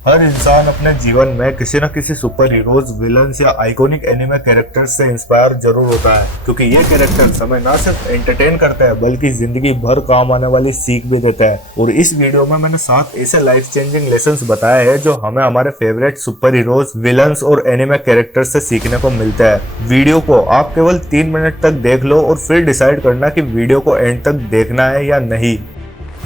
हर इंसान अपने जीवन में किसी न किसी सुपर हीरोज, विलन्स या आइकॉनिक एनिमे कैरेक्टर्स से इंस्पायर जरूर होता है, क्योंकि ये कैरेक्टर्स हमें ना सिर्फ एंटरटेन करते हैं बल्कि जिंदगी भर काम आने वाली सीख भी देते हैं। और इस वीडियो में मैंने 7 ऐसे लाइफ चेंजिंग लेसन्स बताए हैं जो हमें हमारे फेवरेट सुपर हीरोज, विलन्स और एनिमे कैरेक्टर्स से सीखने को मिलते हैं। वीडियो को आप केवल 3 मिनट तक देख लो और फिर डिसाइड करना कि वीडियो को एंड तक देखना है या नहीं।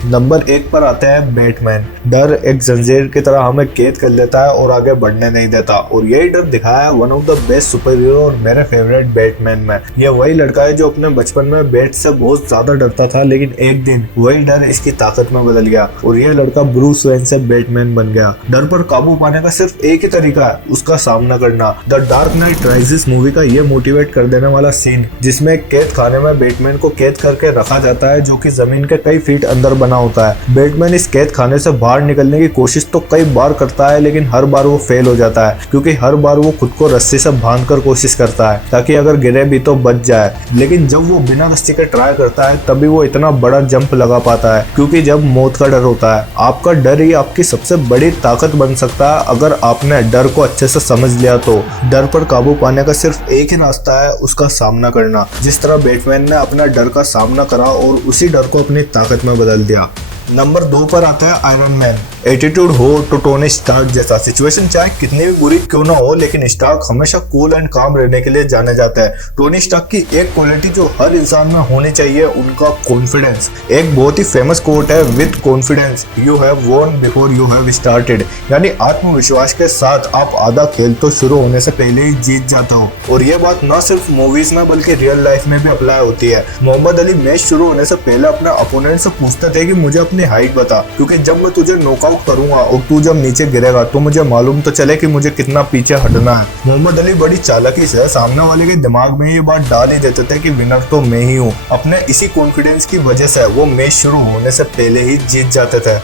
नंबर 1 पर आता है बैटमैन। डर एक जंजीर की तरह हमें कैद कर लेता है और आगे बढ़ने नहीं देता, और यही डर दिखाया है one of the best super hero और मेरे फेवरेट बैटमैन में। यह वही लड़का है जो अपने बचपन में बैट से बहुत ज्यादा डरता था, लेकिन एक दिन वही डर इसकी ताकत में बदल गया और यह लड़का ब्रूस वेन से बैटमैन बन गया। डर पर काबू पाने का सिर्फ एक ही तरीका है, उसका सामना करना। The dark night rises movie का ये मोटिवेट कर देने वाला सीन, जिसमें कैद खाने में बैटमैन को कैद करके रखा जाता है, जो कि जमीन के कई फीट अंदर बना होता है। बैटमैन इस कैद खाने से बाहर निकलने की कोशिश तो कई बार करता है, लेकिन हर बार वो फेल हो जाता है, क्योंकि हर बार वो खुद को रस्सी से बांधकर कोशिश करता है ताकि अगर गिरे भी तो बच जाए। लेकिन जब वो बिना रस्सी के ट्राई करता है तभी वो इतना बड़ा जंप लगा पाता है, क्योंकि जब मौत का डर होता है, आपका डर ही आपकी सबसे बड़ी ताकत बन सकता है अगर आपने डर को अच्छे से समझ लिया तो। डर पर काबू पाने का सिर्फ एक ही रास्ता है, उसका सामना करना। जिस तरह बैटमैन ने अपना डर का सामना करा और उसी डर को अपनी ताकत में बदल दिया। नंबर 2 पर आता है आयरन मैन। एटीट्यूड हो तो टोनी स्टार्क जैसा, सिचुएशन चाहे कितनी भी बुरी क्यों ना हो, लेकिन स्टार्क हमेशा कूल एंड काम रहने के लिए जाने जाता है। टोनी स्टार्क की एक क्वालिटी जो हर इंसान में होनी चाहिए, उनका कॉन्फिडेंस। एक बहुत ही फेमस कोट है, with confidence you have von before you have started, यानी आत्मविश्वास के साथ आप आधा खेल तो शुरू होने से पहले ही जीत जाता हो। और ये बात न सिर्फ मूवीज में बल्कि रियल लाइफ में भी अप्लाई होती है। मोहम्मद अली मैच शुरू होने से पहले अपने अपोनेंट से पूछते थे कि मुझे अपनी हाइट बता, क्योंकि जब मैं तुझे नॉकआउट करूंगा और तू जब नीचे गिरेगा तो मुझे मालूम तो चले कि मुझे कितना पीछे हटना है। मोहम्मद अली बड़ी चालाकी से सामने वाले के दिमाग में ये बात डाल ही देते थे कि विनर तो मैं ही हूँ। अपने इसी कॉन्फिडेंस की वजह से वो मैच शुरू होने से पहले ही जीत जाते थे।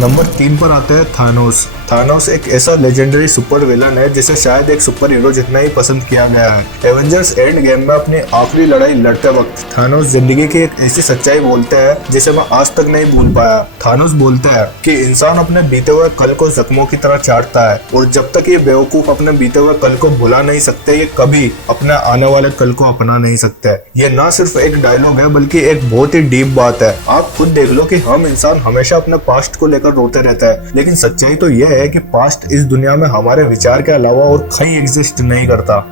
नंबर 3 पर आते हैं थानोस। थानोस एक ऐसा लेजेंडरी सुपर विलन है जिसे शायद एक सुपर हीरो जितना ही पसंद किया गया है। एवेंजर्स एंड गेम में अपनी आखिरी लड़ाई लड़ते वक्त थानोस जिंदगी की एक ऐसी सच्चाई बोलते हैं जिसे मैं आज तक नहीं भूल पाया। थानोस बोलते हैं कि इंसान अपने बीते हुए कल को जख्मों की तरह चाटता है, और जब तक ये बेवकूफ अपने बीते हुए कल को भुला नहीं सकते, ये कभी अपने आने वाले कल को अपना नहीं सकते। ये ना सिर्फ एक डायलॉग है बल्कि एक बहुत ही डीप बात है। आप खुद देख लो कि हम इंसान हमेशा अपने पास्ट को लेकर रोते रहते हैं, लेकिन सच्चाई तो यह है कि पास्ट इस दुनिया में हमारे विचार के अलावा और कहीं एग्जिस्ट नहीं करता।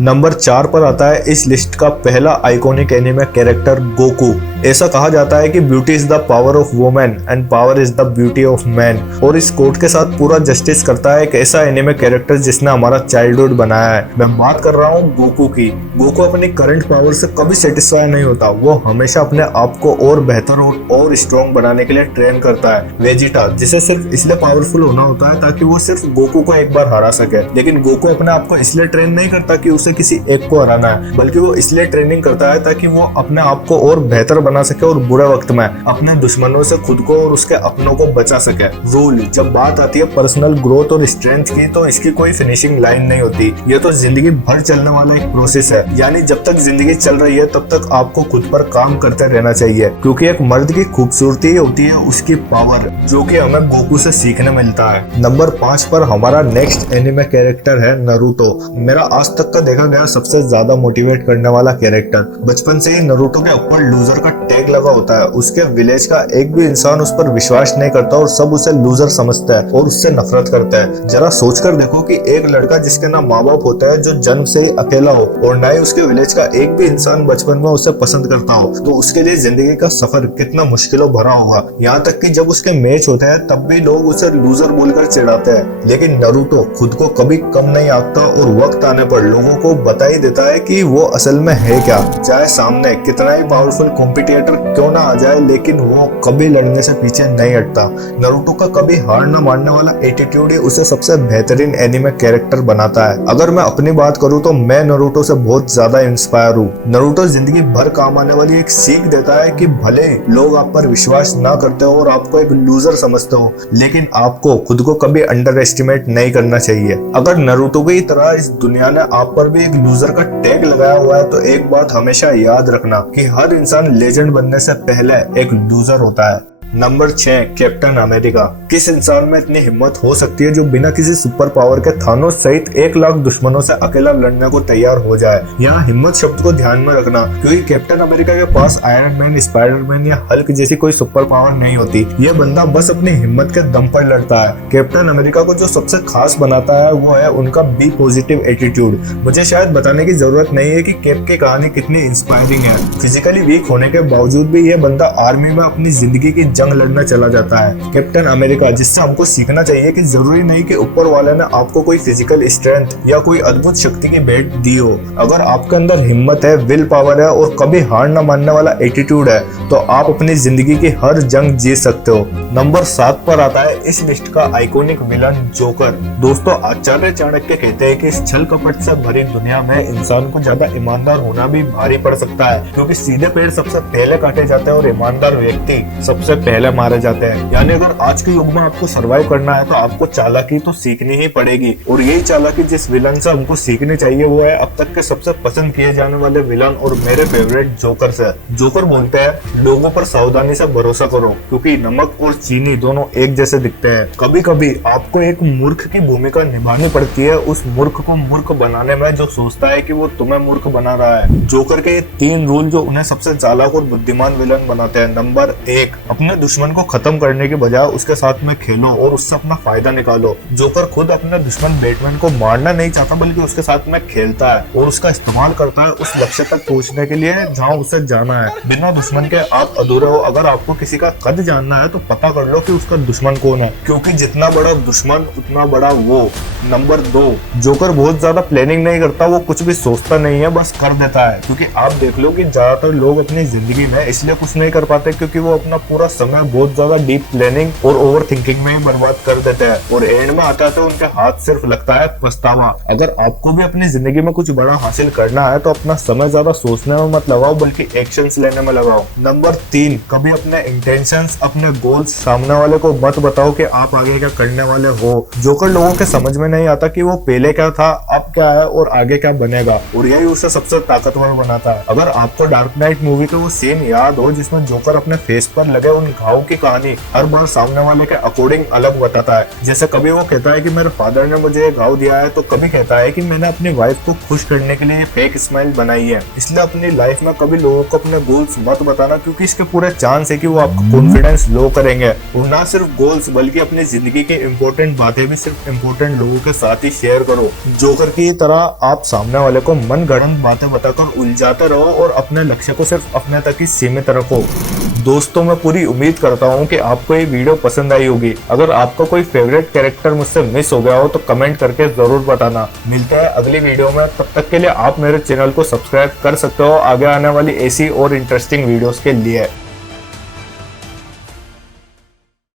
नंबर 4 पर आता है इस लिस्ट का पहला आइकॉनिक एनिमे कैरेक्टर गोकू। ऐसा कहा जाता है कि beauty is the power of women and power is the beauty of man, और इस कोट के साथ पूरा जस्टिस करता है एक ऐसा एनिमे कैरेक्टर जिसने हमारा चाइल्डहुड बनाया है। मैं बात कर रहा हूँ गोकू की। गोकू अपनी करंट पावर से कभी सेटिस्फाई नहीं होता, वो हमेशा अपने आप को और बेहतर और स्ट्रॉन्ग बनाने के लिए ट्रेन करता है। वेजिटा, जिसे सिर्फ इसलिए पावरफुल होना होता है ताकि वो सिर्फ गोकू को एक बार हरा सके, लेकिन गोकू अपने आप को इसलिए ट्रेन नहीं करता कि उसे किसी एक को हराना है, बल्कि वो इसलिए ट्रेनिंग करता है ताकि वो अपने आप को और बेहतर बना सके और बुरे वक्त में अपने दुश्मनों से खुद को और उसके अपनों को बचा सके। रूल, जब बात आती है पर्सनल ग्रोथ और स्ट्रेंथ की, तो इसकी कोई फिनिशिंग लाइन नहीं होती। ये तो जिंदगी भर चलने वाला एक प्रोसेस है, यानी जब तक जिंदगी चल रही है तब तक आपको खुद पर काम करते रहना चाहिए, क्योंकि एक मर्द की खूबसूरती होती है उसकी पावर, जो कि हमें गोकू से सीखने मिलता है। नंबर 5 पर हमारा नेक्स्ट एनिमे कैरेक्टर है नारुतो। मेरा आज तक का देखा गया सबसे ज्यादा मोटिवेट करने वाला कैरेक्टर। बचपन से ही नारुतो के ऊपर लूजर का टैग लगा होता है। उसके विलेज का एक भी इंसान उस पर विश्वास नहीं करता और सब उसे लूजर समझता है और उससे नफरत करता है। जरा सोचकर देखो कि एक लड़का जिसके ना माँ बाप होता है, जो जन्म से ही अकेला हो और ना ही उसके विलेज का एक भी इंसान बचपन में उसे पसंद करता हो, तो उसके लिए जिंदगी का सफर कितना मुश्किलों भरा होगा। यहाँ तक कि जब उसके मैच होते हैं तब भी लोग उसे लूजर बोलकर चिढ़ाते हैं, लेकिन नारुतो खुद को कभी कम नहीं आंकता और वक्त आने पर लोगों को बता ही देता है कि वो असल में है क्या। चाहे सामने कितना ही पावरफुल कॉम्पिटिटर क्यों ना आ जाए, लेकिन वो कभी लड़ने से पीछे नहीं हटता। नारुतो का कभी हार न मानने वाला एटीट्यूड ही उसे सबसे बेहतरीन एनिमे कैरेक्टर बनाता है। अगर मैं अपनी बात करूँ तो मैं नारुतो से बहुत ज्यादा इंस्पायर हूँ। नारुतो जिंदगी भर काम आने वाली एक सीख देता है कि भले लोग आप पर विश्वास ना करते हो और आपको एक लूजर समझते हो, लेकिन आपको खुद को कभी अंडर एस्टिमेट नहीं करना चाहिए। अगर नारुतो की तरह इस दुनिया ने आप पर भी एक लूजर का टैग लगाया हुआ है तो एक बात हमेशा याद रखना कि हर इंसान लेजेंड बनने से पहले एक लूजर होता है। Number 6, captain America. किस इंसान में इतनी हिम्मत हो सकती है जो बिना किसी सुपर पावर के थानोस सहित 1 लाख दुश्मनों से अकेला लड़ने को तैयार हो जाए। यहाँ हिम्मत शब्द को ध्यान में रखना, क्योंकि कैप्टन अमेरिका के पास आयरन मैन, स्पाइडरमैन या हल्क जैसी कोई सुपर पावर नहीं होती। ये बंदा बस अपनी हिम्मत के दम पर लड़ता है। कैप्टन अमेरिका को जो सबसे खास बनाता है वो है उनका बी पॉजिटिव एटीट्यूड। मुझे शायद बताने की जरूरत नहीं है कि कैप की कहानी कितनी इंस्पायरिंग है। फिजिकली वीक होने के बावजूद भी ये बंदा आर्मी में अपनी जिंदगी की जंग लड़ना चला जाता है। कैप्टन अमेरिका, जिससे हमको सीखना चाहिए कि जरूरी नहीं कि ऊपर वाले ने आपको कोई फिजिकल स्ट्रेंथ या कोई अद्भुत शक्ति की भेंट दी हो। अगर आपके अंदर हिम्मत है, विल पावर है और कभी हार न मानने वाला एटीट्यूड है तो आप अपनी जिंदगी की हर जंग जीत सकते हो। नंबर 7 पर आता है इस लिस्ट का आइकॉनिक विलन जोकर। दोस्तों, आचार्य चाणक्य कहते हैं कि इस छल कपट से भरी दुनिया में इंसान को ज्यादा ईमानदार होना भी भारी पड़ सकता है, क्योंकि सीधे पेड़ सबसे पहले काटे जाते हैं और ईमानदार व्यक्ति सबसे पहले मारे जाते हैं। यानी अगर आज के युग में आपको सर्वाइव करना है तो आपको चालाकी तो सीखनी ही पड़ेगी, और यही चालाकी जिस विलन से हमको सीखनी चाहिए वो है अब तक के सबसे पसंद किए जाने वाले विलन और मेरे फेवरेट जोकर से। जोकर बोलते हैं, लोगों पर सावधानी से भरोसा करो, क्योंकि नमक और चीनी दोनों एक जैसे दिखते हैं। कभी कभी आपको एक मूर्ख की भूमिका निभानी पड़ती है, उस मूर्ख को मूर्ख बनाने में जो सोचता है कि वो तुम्हें मूर्ख बना रहा है। जोकर के 3 रूल जो उन्हें सबसे चालाक और बुद्धिमान विलन बनाते हैं। नंबर 1, अपने दुश्मन को खत्म करने के बजाय उसके साथ में खेलो और उससे अपना फायदा निकालो। जोकर खुद अपने दुश्मन बैटमैन को मारना नहीं चाहता, बल्कि उसके साथ में खेलता है और उसका इस्तेमाल करता है उस लक्ष्य तक पहुंचने के लिए जहां उसे जाना है। बिना दुश्मन के आप अधूरे हो। अगर आपको किसी का कद जानना है तो पता कर लो कि उसका दुश्मन कौन है, क्योंकि जितना बड़ा दुश्मन उतना बड़ा वो। नंबर 2, जोकर बहुत ज्यादा प्लानिंग नहीं करता, वो कुछ भी सोचता नहीं है, बस कर देता है। क्योंकि आप देख लो कि ज्यादातर लोग अपनी जिंदगी में इसलिए कुछ नहीं कर पाते क्योंकि वो अपना पूरा समय बहुत ज्यादा डीप प्लानिंग और ओवर थिंकिंग में ही बर्बाद कर देते हैं, और एंड में आता है उनके हाथ सिर्फ लगता है पछतावा। अगर आपको भी अपनी जिंदगी में कुछ बड़ा हासिल करना है तो अपना समय ज्यादा सोचने में मत लगाओ, बल्कि एक्शंस लेने में लगाओ। नंबर 3, कभी अपने इंटेंशंस, अपने गोल्स सामने वाले को मत बताओ कि आप आगे क्या करने वाले हो। जोकर लोगों के समझ में नहीं आता कि वो पहले क्या था, अब क्या है और आगे क्या बनेगा, और यही उसे सबसे ताकतवर बनाता है। अगर आपको डार्क नाइट मूवी का वो सीन याद हो जिसमें जोकर अपने फेस पर लगे उन घाव की कहानी हर बार सामने वाले के अकॉर्डिंग अलग बताता है। जैसे कभी वो कहता है कि मेरे फादर ने मुझे ये घाव दिया है, तो कभी कहता है कि मैंने अपनी वाइफ को खुश करने के लिए फेक स्माइल बनाई है। इसलिए अपनी लाइफ में कभी लोगों को अपने गोल्स मत बताना, क्योंकि इसके पूरे चांस है कि वो आपका कॉन्फिडेंस लो करेंगे। और ना सिर्फ गोल्स बल्कि अपनी जिंदगी की इंपॉर्टेंट बातें भी सिर्फ इंपॉर्टेंट लोगों के साथ ही शेयर करो। जोकर की तरह आप सामने वाले को मन गढ़ंत बातें बताकर उलझाते रहो और अपने लक्ष्य को सिर्फ अपने तक ही सीमित रखो। दोस्तों, मैं पूरी उम्मीद करता हूँ कि आपको ये वीडियो पसंद आई होगी। अगर आपका कोई फेवरेट कैरेक्टर मुझसे मिस हो गया हो तो कमेंट करके जरूर बताना। मिलते हैं अगली वीडियो में, तब तक के लिए आप मेरे चैनल को सब्सक्राइब कर सकते हो आगे आने वाली ऐसी और इंटरेस्टिंग वीडियोस के लिए।